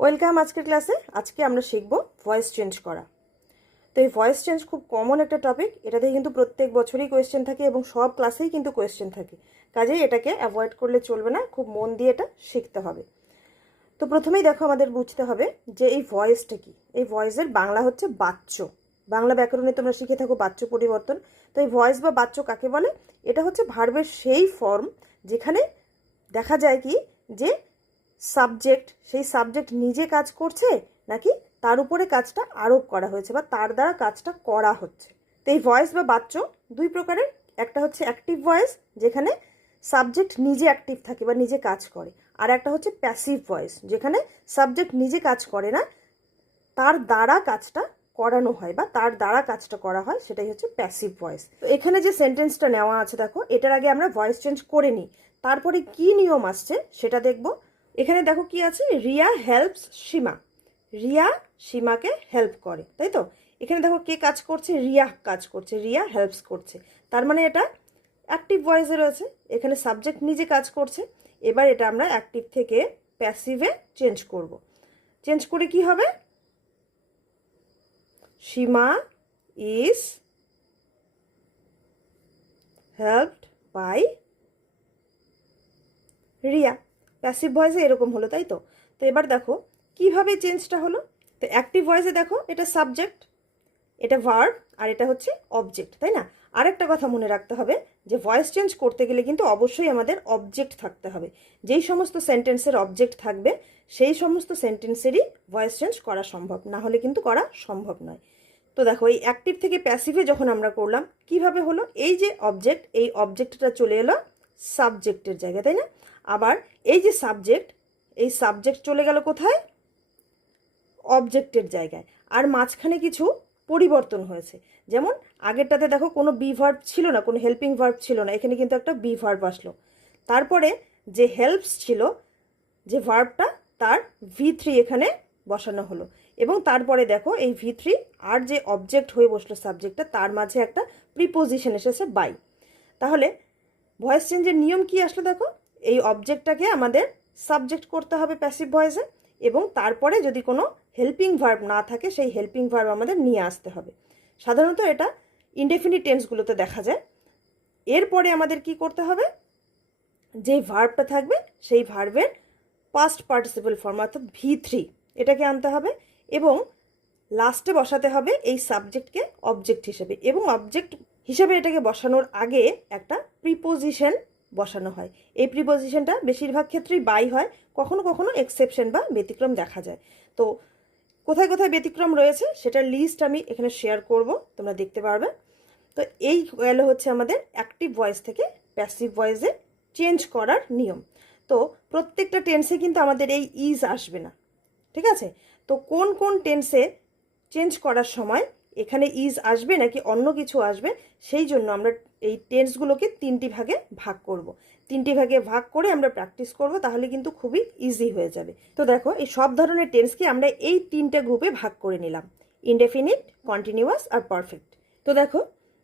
Welcome আজকের ক্লাসে। আজকে আমরা শিখব ভয়েস চেঞ্জ করা। তো এই ভয়েস চেঞ্জ খুব কমন একটা টপিক এটাতে কিন্তু প্রত্যেক বছরই কোয়েশ্চেন থাকে এবং সব ক্লাসেই কিন্তু কোয়েশ্চেন থাকে। কাজেই এটাকে অ্যাভয়েড করলে চলবে না, খুব মন দিয়ে এটা শিখতে হবে। তো প্রথমেই দেখো আমাদের বুঝতে হবে যে এই ভয়েসটা কি। এই ভয়েসের বাংলা হচ্ছে বাচ্চ বাংলা ব্যাকরণে তোমরা শিখে থাকো বাচ্চ পরিবর্তন। তো এই ভয়েস বা বাচ্চ কাকে বলে? এটা হচ্ছে ভার্বের সেই ফর্ম যেখানে দেখা যায় কি যে সাবজেক্ট সেই সাবজেক্ট নিজে কাজ করছে নাকি তার উপরে কাজটা আরোপ করা হয়েছে বা তার দ্বারা কাজটা করা হচ্ছে? তো এই ভয়েস বা বাচ্চ দুই প্রকারের। একটা হচ্ছে অ্যাক্টিভ ভয়েস যেখানে সাবজেক্ট নিজে অ্যাক্টিভ থাকে বা নিজে কাজ করে। আর একটা হচ্ছে প্যাসিভ ভয়েস যেখানে সাবজেক্ট নিজে কাজ করে না, তার দ্বারা কাজটা করানো হয় বা তার দ্বারা কাজটা করা হয়, সেটাই হচ্ছে প্যাসিভ ভয়েস তো এখানে যে সেন্টেন্সটা নেওয়া আছে, দেখো, এটার আগে আমরা ভয়েস চেঞ্জ করে নিই। তারপরে কি নিয়ম আসছে, সেটা দেখব। এখানে দেখো কি আছে? রিয়া হেল্পস সীমা। রিয়া সীমাকে হেল্প করে, তাই তো? এখানে দেখো কে কাজ করছে? রিয়া কাজ করছে, রিয়া হেল্পস করছে। তার মানে এটা অ্যাক্টিভ ভয়েসে রয়েছে, এখানে সাবজেক্ট নিজে কাজ করছে। এবার এটা আমরা অ্যাক্টিভ থেকে প্যাসিভে চেঞ্জ করব। চেঞ্জ করে কি হবে? Seema is helped by Riya. Passive ভয়েসে এরকম হলো, তাই তো? তো এবার দেখো, কীভাবে চেঞ্জটা হলো? তো অ্যাক্টিভ ভয়েসে দেখো, এটা সাবজেক্ট এটা ভার্ব আর এটা হচ্ছে অবজেক্ট তাই না? আরেকটা কথা মনে রাখতে হবে, যে ভয়েস চেঞ্জ করতে গেলে কিন্তু অবশ্যই আমাদের অবজেক্ট থাকতে হবে। যেই সমস্ত সেন্টেন্সের অবজেক্ট থাকবে, সেই সমস্ত সেন্টেন্সেরই ভয়েস চেঞ্জ করা সম্ভব, না হলে কিন্তু করা সম্ভব নয়। তো দেখো, এই অ্যাক্টিভ থেকে প্যাসিভে যখন আমরা করলাম, কীভাবে হলো? এই যে অবজেক্ট এই অবজেক্টটা চলে এলো সাবজেক্টের জায়গায়, তাই না? আবার এই যে সাবজেক্ট এই সাবজেক্ট চলে গেল কোথায়? অবজেক্টের জায়গায়। আর মাঝখানে কিছু পরিবর্তন হয়েছে। যেমন আগেরটাতে দেখো কোনো বি ভার্ব ছিল না, কোনো হেল্পিং ভার্ব ছিল না, এখানে কিন্তু একটা বি ভার্ব আসলো। তারপরে যে হেল্পস ছিল, যে ভার্বটা তার ভি থ্রি এখানে বসানো হলো। এবং তারপরে দেখো এই ভি থ্রি আর যে অবজেক্ট হয়ে বসল সাবজেক্টটা তার মাঝে একটা প্রিপোজিশন এসেছে বাই তাহলে ভয়েস চেঞ্জের নিয়ম কি আসলো দেখো? এই অবজেক্টটাকে আমাদের সাবজেক্ট করতে হবে প্যাসিভ ভয়েসে এবং তারপরে যদি কোনো হেল্পিং ভার্ব না থাকে, সেই হেল্পিং ভার্ব আমাদের নিয়ে আসতে হবে। সাধারণত এটা ইনডেফিনিট টেন্সগুলোতে দেখা যায়। এরপরে আমাদের কি করতে হবে? যে ভার্বটা থাকবে, সেই ভার্বের পাস্ট পার্টিসিপল ফর্ম অর্থাৎ ভি থ্রি এটাকে আনতে হবে এবং লাস্টে বসাতে হবে এই সাবজেক্টকে অবজেক্ট হিসেবে এবং অবজেক্ট হিসেবে এটাকে বসানোর আগে একটা প্রিপোজিশন বসানো হয়। এই প্রিপোজিশনটা বেশিরভাগ ক্ষেত্রেই বাই হয়, কখনো কখনো এক্সেপশন বা ব্যতিক্রম দেখা যায়। তো কোথায় কোথায় ব্যতিক্রম রয়েছে সেটার লিস্ট আমি এখানে শেয়ার করব, তোমরা দেখতে পারবে। তো এই গেল হচ্ছে আমাদের অ্যাক্টিভ ভয়েস থেকে প্যাসিভ ভয়েসে চেঞ্জ করার নিয়ম। তো প্রত্যেকটা টেন্সে কিন্তু আমাদের এই ইজ আসবে না, ঠিক আছে? তো কোন কোন টেন্সে চেঞ্জ করার সময় এখানে ইজ আসবে নাকি অন্য কিছু আসবে, সেই জন্য আমরা এই টেন্সগুলোকে তিনটি ভাগে ভাগ করব। তিনটি ভাগে ভাগ করে আমরা প্র্যাকটিস করব, তাহলে কিন্তু খুবই ইজি হয়ে যাবে। তো দেখো, এই সব ধরনের টেন্সকে আমরা এই তিনটে গ্রুপে ভাগ করে নিলাম। ইনডেফিনিট কন্টিনিউয়াস আর পারফেক্ট তো দেখো,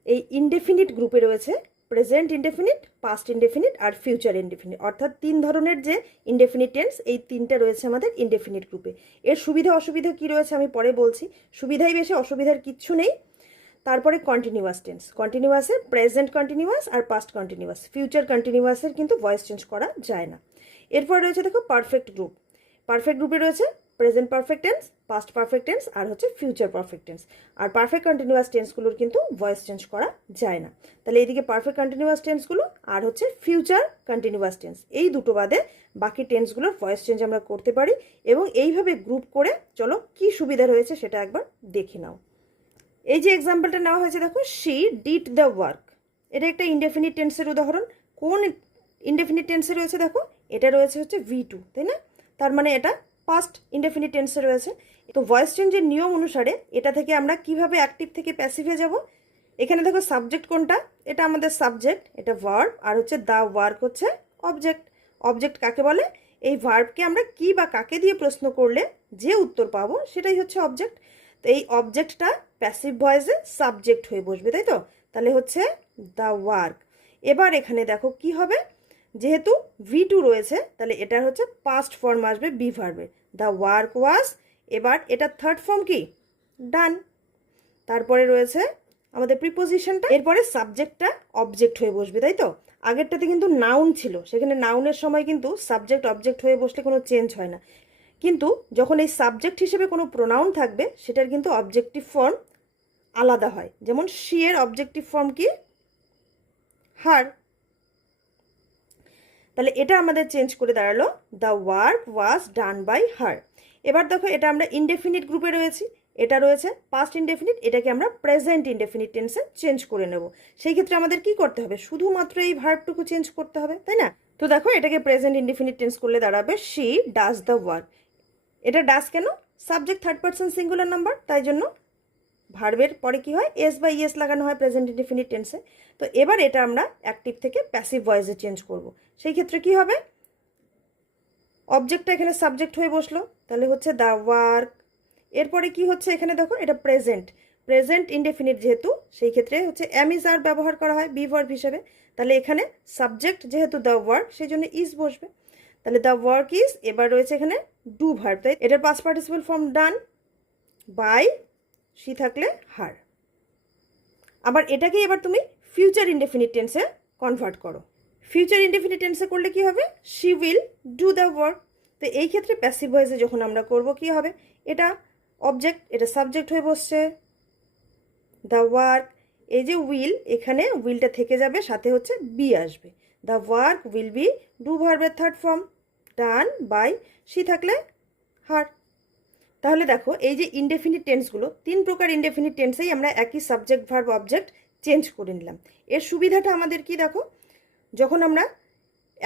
এই ইনডেফিনিট গ্রুপে রয়েছে প্রেজেন্ট ইনডেফিনিট পাস্ট ইনডেফিনিট আর ফিউচার ইনডেফিনিট অর্থাৎ তিন ধরনের যে ইনডেফিনিট টেন্স এই তিনটা রয়েছে আমাদের ইনডেফিনিট গ্রুপে এর সুবিধা অসুবিধা কি রয়েছে আমি পরে বলছি। সুবিধাই বেশি, অসুবিধার কিচ্ছু নেই। তারপরে কন্টিনিউয়াস টেন্স কন্টিনিউয়াসের প্রেজেন্ট কন্টিনিউয়াস আর পাস্ট কন্টিনিউয়াস ফিউচার কন্টিনিউয়াসের কিন্তু ভয়েস চেঞ্জ করা যায় না। এরপর রয়েছে দেখো পারফেক্ট গ্রুপ পারফেক্ট গ্রুপে রয়েছে present perfect tense past perfect tense আর হচ্ছে ফিউচার পারফেক্ট টেন্স আর পারফেক্ট কন্টিনিউয়াস টেন্সগুলোর কিন্তু ভয়েস চেঞ্জ করা যায় না। তাহলে এইদিকে পারফেক্ট কন্টিনিউয়াস টেন্সগুলো আর হচ্ছে ফিউচার কন্টিনিউয়াস টেন্স এই দুটো বাদে বাকি টেন্সগুলোর ভয়েস চেঞ্জ আমরা করতে পারি। এবং এইভাবে গ্রুপ করে, চলো কি সুবিধা রয়েছে সেটা একবার দেখে নাও। এই যে এক্সাম্পলটা নেওয়া হয়েছে, দেখো শি ডিড দ্য ওয়ার্ক এটা একটা ইনডেফিনিট টেন্সের উদাহরণ। কোন ইনডেফিনিট টেন্সে রয়েছে, দেখো, এটা রয়েছে হচ্ছে ভি টু তাই না? তার মানে এটা পাস্ট ইনডেফিনিট টেন্সে রয়েছে। তো ভয়েস চেঞ্জের নিয়ম অনুসারে এটা থেকে আমরা কীভাবে অ্যাক্টিভ থেকে প্যাসিভে যাব? এখানে দেখো সাবজেক্ট কোনটা? এটা আমাদের সাবজেক্ট এটা ভার্ব আর হচ্ছে দ্য ওয়ার্ক হচ্ছে অবজেক্ট অবজেক্ট কাকে বলে? এই ভার্বকে আমরা কি বা কাকে দিয়ে প্রশ্ন করলে যে উত্তর পাবো সেটাই হচ্ছে অবজেক্ট তো এই অবজেক্টটা প্যাসিভ ভয়েসে সাবজেক্ট হয়ে বসবে, তাই তো? তাহলে হচ্ছে দ্য ওয়ার্ক এবার এখানে দেখো কি হবে? যেহেতু ভি টু রয়েছে, তাহলে এটার হচ্ছে পাস্ট ফর্ম আসবে বি ভার্বের দ্য ওয়ার্ক ওয়াজ এবার এটা থার্ড ফর্ম কি? ডান তারপরে রয়েছে আমাদের প্রিপোজিশনটা এরপরে সাবজেক্টটা অবজেক্ট হয়ে বসবে, তাই তো? আগেরটাতে কিন্তু নাউন ছিল, সেখানে নাউনের সময় কিন্তু সাবজেক্ট অবজেক্ট হয়ে বসলে কোনো চেঞ্জ হয় না। কিন্তু যখন এই সাবজেক্ট হিসেবে কোনো প্রোনাউন থাকবে, সেটার কিন্তু অবজেক্টিভ ফর্ম আলাদা হয়। যেমন শি এর অবজেক্টিভ ফর্ম কি? হার তাহলে এটা আমাদের চেঞ্জ করে দাঁড়াল। The work was done by her এবার দেখো এটা আমরা ইনডেফিনিট গ্রুপে রয়েছি। এটা রয়েছে পাস্ট ইনডেফিনিট এটাকে আমরা প্রেজেন্ট ইনডেফিনিট টেন্সে চেঞ্জ করে নেব। সেই ক্ষেত্রে আমাদের কি করতে হবে? শুধুমাত্র এই ভার্বটুকু চেঞ্জ করতে হবে, তাই না? তো দেখো এটাকে প্রেজেন্ট ইনডেফিনিট টেন্স করলে দাঁড়াবে শি ডাজ দ্য ওয়ার্ক এটা ডাস কেন? Subject third person singular number তাই জন্য ভার্বের পরে কি হয়? এস বা ইএস লাগানো হয় প্রেজেন্ট ইনডেফিনিট টেন্সে তো এবার এটা আমরা অ্যাক্টিভ থেকে প্যাসিভ ভয়েসে চেঞ্জ করব। সেই ক্ষেত্রে কি হবে? অবজেক্টটা এখানে সাবজেক্ট হয়ে বসল। তাহলে হচ্ছে দ্য ওয়ার্ক এরপরে কি হচ্ছে এখানে দেখো, এটা প্রেজেন্ট প্রেজেন্ট ইনডেফিনিট যেহেতু, সেই ক্ষেত্রে হচ্ছে অ্যামিজ আর ব্যবহার করা হয় বি ভার্ব হিসেবে। তাহলে এখানে সাবজেক্ট যেহেতু দ্য ওয়ার্ক সেই জন্য ইজ বসবে। তাহলে দ্য ওয়ার্ক ইজ এবার রয়েছে এখানে ডু ভার্ব তাই এটার past participle form done by she থাকলে হার আবার এটাকে এবার তুমি ফিউচার ইনডেফিনিট টেন্সে কনভার্ট করো। ফিউচার ইনডেফিনিট টেন্সে করলে কি হবে? She will do the work তো এই ক্ষেত্রে প্যাসিভ ভয়েসে যখন আমরা করব, কি হবে? এটা অবজেক্ট এটা সাবজেক্ট হয়ে বসছে। দ্য ওয়ার্ক এই যে উইল এখানে উইলটা থেকে যাবে, সাথে হচ্ছে বি আসবে। The work will be do ভার্বের third form done by she থাকলে হার তাহলে দেখো, এই যে ইনডেফিনিট টেন্সগুলো তিন প্রকার ইনডেফিনিট টেন্সেই আমরা একই সাবজেক্ট ভার্ব অবজেক্ট চেঞ্জ করে নিলাম। এর সুবিধাটা আমাদের কি দেখো, যখন আমরা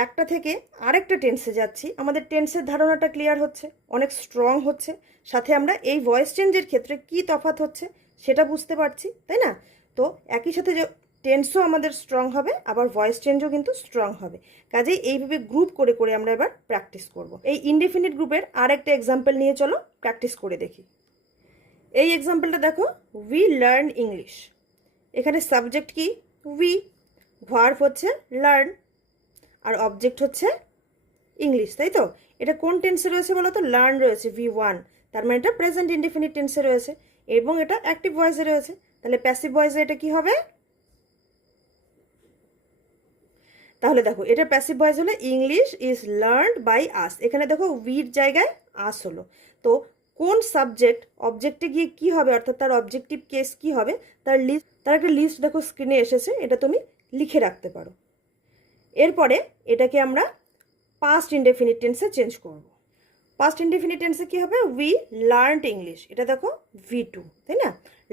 একটা থেকে আরেকটা টেন্সে যাচ্ছি, আমাদের টেন্সের ধারণাটা ক্লিয়ার হচ্ছে, অনেক স্ট্রং হচ্ছে, সাথে আমরা এই ভয়েস চেঞ্জের ক্ষেত্রে কি তফাৎ হচ্ছে সেটা বুঝতে পারছি, তাই না? তো একই সাথে টেন্সও আমাদের স্ট্রং হবে, আবার ভয়েস চেঞ্জও কিন্তু স্ট্রং হবে। কাজেই এইভাবে গ্রুপ করে করে আমরা এবার প্র্যাকটিস করব। এই ইনডেফিনিট গ্রুপের আর একটা এক্সাম্পল নিয়ে চলো প্র্যাকটিস করে দেখি। এই এক্সাম্পলটা দেখো উই লার্ন ইংলিশ এখানে সাবজেক্ট কি? উই ভার্ভ হচ্ছে লার্ন আর অবজেক্ট হচ্ছে ইংলিশ তাই তো? এটা কোন টেন্সে রয়েছে বলো তো? লার্ন রয়েছে ভি ওয়ান তার মানে এটা প্রেজেন্ট ইনডিফিনিট টেন্সে রয়েছে, এবং এটা অ্যাক্টিভ ভয়েসে রয়েছে। তাহলে প্যাসিভ ভয়েসে এটা কি হবে? তাহলে দেখো, এটা প্যাসিভ ভয়েস হলো English is learned by us এখানে দেখো উইর জায়গায় আস হলো। তো কোন সাবজেক্ট অবজেক্টে গিয়ে কি হবে? অর্থাৎ তার অবজেক্টিভ কেস কি হবে? তার লিস্ট তার একটা লিস্ট দেখো স্ক্রিনে এসেছে, এটা তুমি লিখে রাখতে পারো। এরপরে এটাকে আমরা পাস্ট ইনডেফিনিট টেন্সে চেঞ্জ করব। পাস্ট ইনডেফিনিট টেন্সে কী হবে? উই লার্নড ইংলিশ এটা দেখো ভি টু তাই না?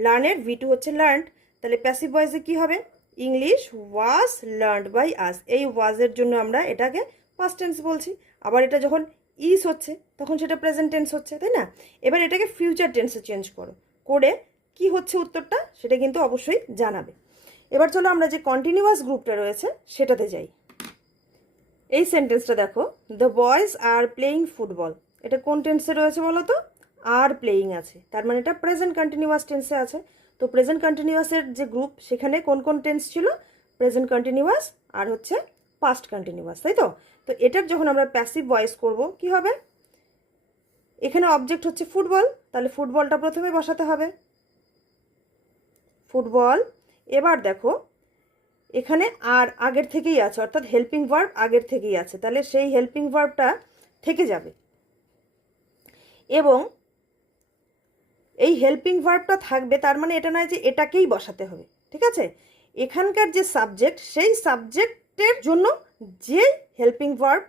লার্নের ভি টু হচ্ছে লার্নড তাহলে প্যাসিভ ভয়েসে কী হবে? English was learned by us এই ওয়াজের জন্য আমরা এটাকে পাস্ট টেন্স বলছি। আবার এটা যখন ইস হচ্ছে, তখন সেটা প্রেজেন্ট টেন্স হচ্ছে, তাই না? এবার এটাকে ফিউচার টেন্সে চেঞ্জ করো। করে কি হচ্ছে উত্তরটা, সেটা কিন্তু অবশ্যই জানাবে। এবার চলো আমরা যে কন্টিনিউয়াস গ্রুপটা রয়েছে, সেটাতে যাই। এই সেন্টেন্সটা দেখো the boys are playing football এটা কোন টেন্সে রয়েছে বলো তো? আর প্লেয়িং আছে। তার মানে এটা প্রেজেন্ট কন্টিনিউয়াস টেন্সে আছে। তো প্রেজেন্ট কন্টিনিউয়াসের যে গ্রুপ সেখানে কোন কোন টেন্স ছিল? প্রেজেন্ট কন্টিনিউয়াস আর হচ্ছে পাস্ট কন্টিনিউয়াস তাই তো? তো এটার যখন আমরা প্যাসিভ ভয়েস করব, কি হবে? এখানে অবজেক্ট হচ্ছে ফুটবল তাহলে ফুটবলটা প্রথমে বসাতে হবে। ফুটবল এবার দেখো, এখানে আর আগের থেকেই আছে, অর্থাৎ হেল্পিং ভার্ব আগের থেকেই আছে, তাহলে সেই হেল্পিং ভার্বটা থেকে যাবে। এবং এই হেল্পিং ভার্বটা থাকবে, তার মানে এটা নয় যে এটাকেই বসাতে হবে, ঠিক আছে? এখানকার যে সাবজেক্ট সেই সাবজেক্টের জন্য যে হেল্পিং ভার্ব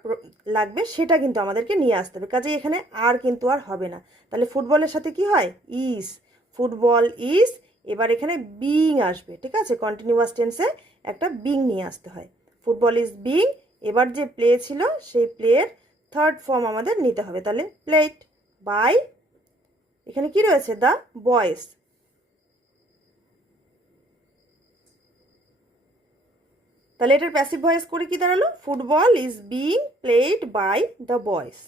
লাগবে, সেটা কিন্তু আমাদেরকে নিয়ে আসতে হবে। কাজে এখানে আর কিন্তু আর হবে না। তাহলে ফুটবলের সাথে কি হয়? ইস ফুটবল ইস এবার এখানে বিং আসবে, ঠিক আছে? কন্টিনিউয়াস টেন্সে একটা বিং নিয়ে আসতে হয়। ফুটবল ইজ বিং এবার যে প্লে ছিল, সেই প্লের থার্ড ফর্ম আমাদের নিতে হবে। তাহলে প্লেট বাই এখানে কি রয়েছে? দ্য বয়েস তাহলে এটার প্যাসিভ ভয়েস করে কি দাঁড়াল? Football is being played by the boys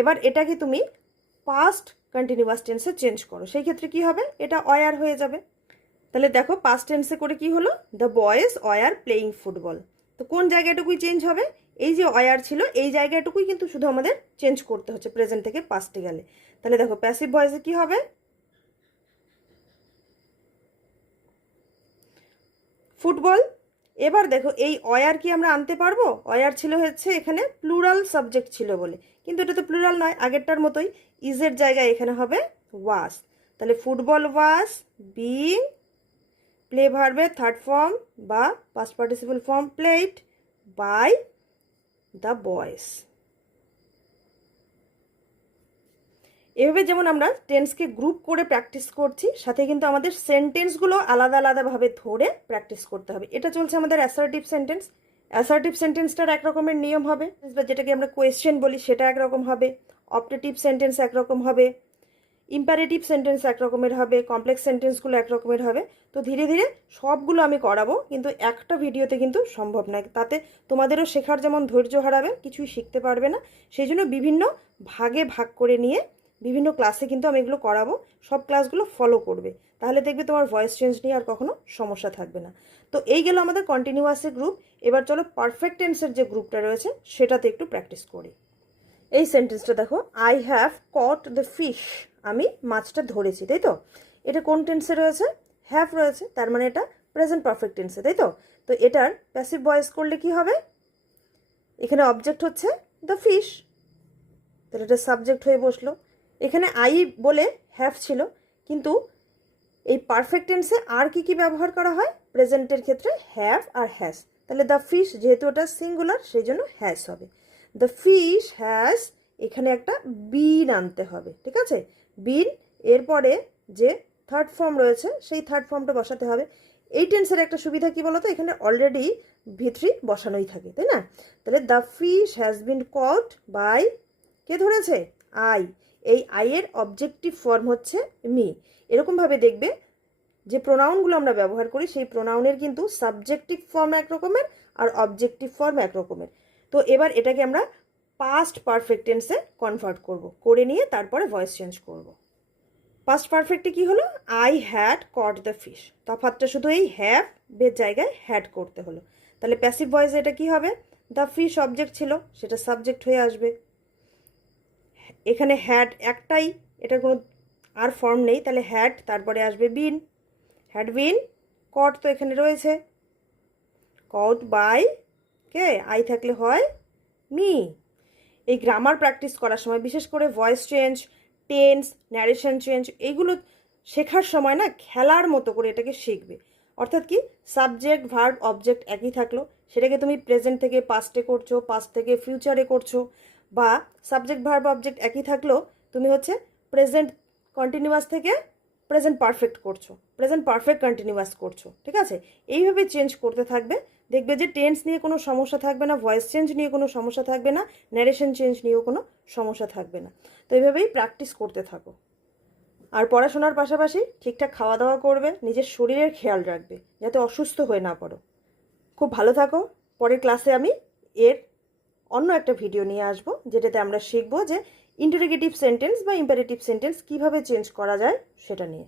এবার এটাকে তুমি পাস্ট কন্টিনিউয়াস টেন্সে চেঞ্জ করো। সেই ক্ষেত্রে কি হবে? এটা অয়ার হয়ে যাবে। তাহলে দেখো পাস্ট টেন্সে করে কি হলো? The boys were playing football তো কোন জায়গাটুকুই চেঞ্জ হবে? এই যে অয়ার ছিল, এই জায়গাটুকুই কিন্তু শুধু আমাদের চেঞ্জ করতে হচ্ছে প্রেজেন্ট থেকে পাস্টে গেলে। তাহলে দেখো প্যাসিভ ভয়েসে কি হবে? ফুটবল এবার দেখো, এই অয়ার কি আমরা আনতে পারব? অয়ার ছিল হচ্ছে এখানে প্লুরাল সাবজেক্ট ছিল বলে। কিন্তু এটা তো প্লুরাল নয়, আগেরটার মতোই। ইজের জায়গায় এখানে হবে ওয়াস তাহলে ফুটবল ওয়াস বিং প্লে ভার্বের থার্ড ফর্ম বা past participle form played by the boys এভাবে যেমন আমরা টেন্সকে গ্রুপ করে প্র্যাকটিস করছি, সাথে কিন্তু আমাদের সেন্টেন্সগুলো আলাদা আলাদাভাবে ধরে প্র্যাকটিস করতে হবে। এটা চলছে আমাদের অ্যাসার্টিভ সেন্টেন্স অ্যাসার্টিভ সেন্টেন্সটার একরকমের নিয়ম হবে। যেটাকে আমরা কোয়েশ্চেন বলি, সেটা একরকম হবে। অপটেটিভ সেন্টেন্স একরকম হবে। ইম্পারেটিভ সেন্টেন্স এক রকমের হবে কমপ্লেক্স সেন্টেন্সগুলো এক রকমের হবে। তো ধীরে ধীরে সবগুলো আমি করাবো, কিন্তু একটা ভিডিওতে কিন্তু সম্ভব নয়। তাতে তোমাদেরও শেখার যেমন ধৈর্য হারাবে, কিছুই শিখতে পারবে না। সেই জন্য বিভিন্ন ভাগে ভাগ করে নিয়ে বিভিন্ন ক্লাসে কিন্তু আমি এগুলো করাবো, সব ক্লাসগুলো ফলো করবে। তাহলে দেখবে তোমার ভয়েস চেঞ্জ নিয়ে আর কখনো সমস্যা থাকবে না। তো এই গেল আমাদের কন্টিনিউয়াসের গ্রুপ এবার চলো পারফেক্ট টেন্সের যে গ্রুপটা রয়েছে, সেটাতে একটু প্র্যাকটিস করি। এই সেন্টেন্সটা দেখো I have caught the fish আমি মাছটা ধরেছি, তাই তো? এটা কোন টেন্সে রয়েছে? হ্যাভ রয়েছে, তার মানে এটা প্রেজেন্ট পারফেক্ট টেন্সে তাই তো? তো এটার প্যাসিভ ভয়েস করলে কি হবে? এখানে অবজেক্ট হচ্ছে দ্য ফিশ তাহলে এটা সাবজেক্ট হয়ে বসল। এখানে আই বলে হ্যাভ ছিল, কিন্তু এই পারফেক্ট টেন্সে আর কি কি ব্যবহার করা হয়? প্রেজেন্টের ক্ষেত্রে হ্যাভ আর হ্যাজ তাহলে দ্য ফিশ যেহেতু ওটা সিঙ্গুলার সেই জন্য হ্যাজ হবে। দ্য ফিশ হ্যাজ এখানে একটা বিন আনতে হবে, ঠিক আছে? বিন এরপরে যে থার্ড ফর্ম রয়েছে, সেই থার্ড ফর্মটা বসাতে হবে। এই টেন্সের একটা সুবিধা কি বলতো? এখানে অলরেডি ভিত্রি বসানোই থাকে, তাই না? তাহলে the fish has been caught by কে ধরেছে? আই এই আইয়ের অবজেক্টিভ ফর্ম হচ্ছে মি এরকমভাবে দেখবে যে প্রোনাউনগুলো আমরা ব্যবহার করি, সেই প্রোনাউনের কিন্তু সাবজেক্টিভ ফর্ম এক রকমের আর অবজেক্টিভ ফর্ম এক রকমের। তো এবার এটাকে আমরা পাস্ট পারফেক্ট টেন্সে কনভার্ট করব। করে নিয়ে তারপরে ভয়েস চেঞ্জ করব। পাস্ট পারফেক্টে কি হলো? I had caught the fish তফাতটা শুধু এই হ্যাভ বের জায়গায় হ্যাড করতে হলো। তাহলে প্যাসিভ ভয়েসে এটা কি হবে? দ্য ফিশ অবজেক্ট ছিল, সেটা সাবজেক্ট হয়ে আসবে। এখানে হ্যাড একটাই, এটা কোনো আর ফর্ম নেই, তাহলে হ্যাড তারপরে আসবে বিন হ্যাড বিন কট তো এখানে রয়েছে। কট বাই কে? আই থাকলে হয় মি। এই গ্রামার প্র্যাকটিস করার সময়, বিশেষ করে voice change tense narration change এইগুলো শেখার সময় না খেলার মতো করে এটাকে শিখবে। অর্থাৎ কি? সাবজেক্ট ভার্ব অবজেক্ট একই থাকল। সেটাকে তুমি প্রেজেন্ট থেকে পাস্টে করছ পাস্ট থেকে ফিউচারে করছ বা সাবজেক্ট ভার্ব অবজেক্ট একই থাকলেও তুমি হচ্ছে প্রেজেন্ট কন্টিনিউয়াস থেকে প্রেজেন্ট পারফেক্ট করছ প্রেজেন্ট পারফেক্ট কন্টিনিউয়াস করছ, ঠিক আছে? এইভাবে চেঞ্জ করতে থাকবে দেখবে যে টেন্স নিয়ে কোনো সমস্যা থাকবে না ভয়েস চেঞ্জ নিয়ে কোনো সমস্যা থাকবে না ন্যারেশন চেঞ্জ নিয়েও কোনো সমস্যা থাকবে না। তো এইভাবেই প্র্যাকটিস করতে থাকো। আর পড়াশোনার পাশাপাশি ঠিকঠাক খাওয়া দাওয়া করবে, নিজের শরীরের খেয়াল রাখবে, যাতে অসুস্থ হয়ে না পড়ো। খুব ভালো থাকো। পরের ক্লাসে আমি এর অন্য একটা ভিডিও নিয়ে আসব, যেটাতে আমরা শিখব যে ইন্টারোগেটিভ সেন্টেন্স বা ইম্পারেটিভ সেন্টেন্স কীভাবে চেঞ্জ করা যায় সেটা নিয়ে।